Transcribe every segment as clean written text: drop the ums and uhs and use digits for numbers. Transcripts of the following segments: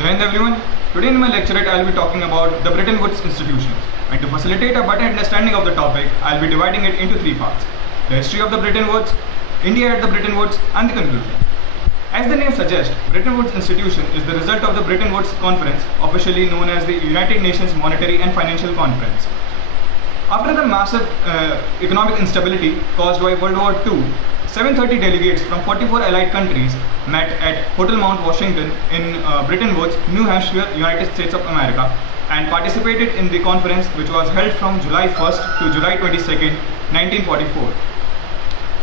Jai Hind everyone. Today in my lecturate I will be talking about the Bretton Woods institutions, and to facilitate a better understanding of the topic I will be dividing it into three parts: the history of the Bretton Woods, India at the Bretton Woods, and the conclusion. As the name suggests, Bretton Woods institution is the result of the Bretton Woods Conference, officially known as the United Nations Monetary and Financial Conference. After the massive economic instability caused by World War II, 730 delegates from 44 allied countries met at Hotel Mount Washington in Bretton Woods, New Hampshire, United States of America, and participated in the conference, which was held from July 1st to July 22nd, 1944.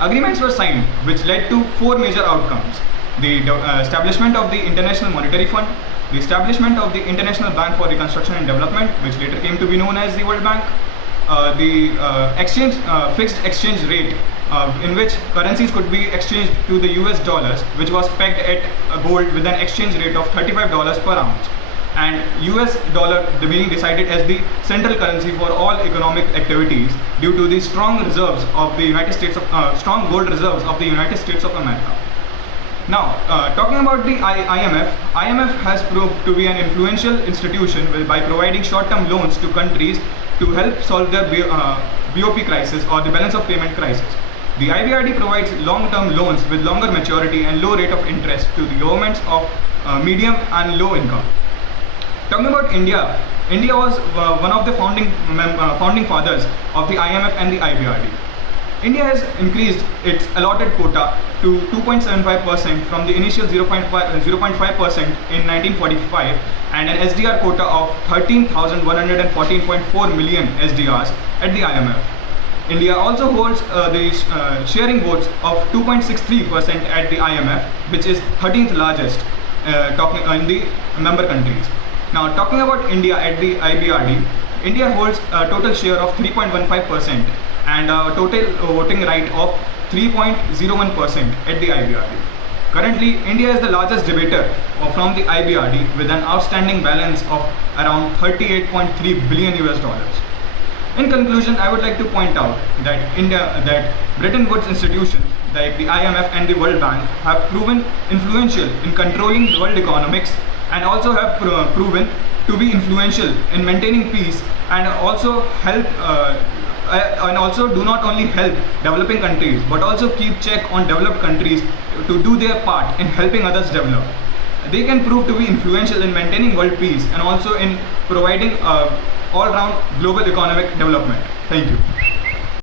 Agreements were signed, which led to four major outcomes: the establishment of the International Monetary Fund, the establishment of the International Bank for Reconstruction and Development, which later came to be known as the World Bank, the fixed exchange rate in which currencies could be exchanged to the US dollars, which was pegged at gold with an exchange rate of $35 per ounce, and US dollar being decided as the central currency for all economic activities due to the strong reserves of the United States of strong gold reserves of the United States of America. Now, talking about the IMF has proved to be an influential institution by providing short-term loans to countries to help solve their BOP crisis, or the balance of payment crisis. The IBRD provides long-term loans with longer maturity and low rate of interest to the governments of medium and low income. Talking about India, India was one of the founding fathers of the IMF and the IBRD. India has increased its allotted quota to 2.75% from the initial 0.5% in 1945, and an SDR quota of 13,114.4 million SDRs at the IMF. India also holds the sharing votes of 2.63% at the IMF, which is 13th largest in the member countries. Now, talking about India at the IBRD, India holds a total share of 3.15% and a total voting right of 3.01% at the IBRD. Currently, India is the largest debater from the IBRD with an outstanding balance of around 38.3 billion US dollars. In conclusion, I would like to point out that Bretton Woods institutions like the IMF and the World Bank have proven influential in controlling world economics, and also have proven to be influential in maintaining peace, and also help and also do not only help developing countries but also keep check on developed countries to do their part in helping others develop. They can prove to be influential in maintaining world peace and also in providing all-round global economic development. Thank you.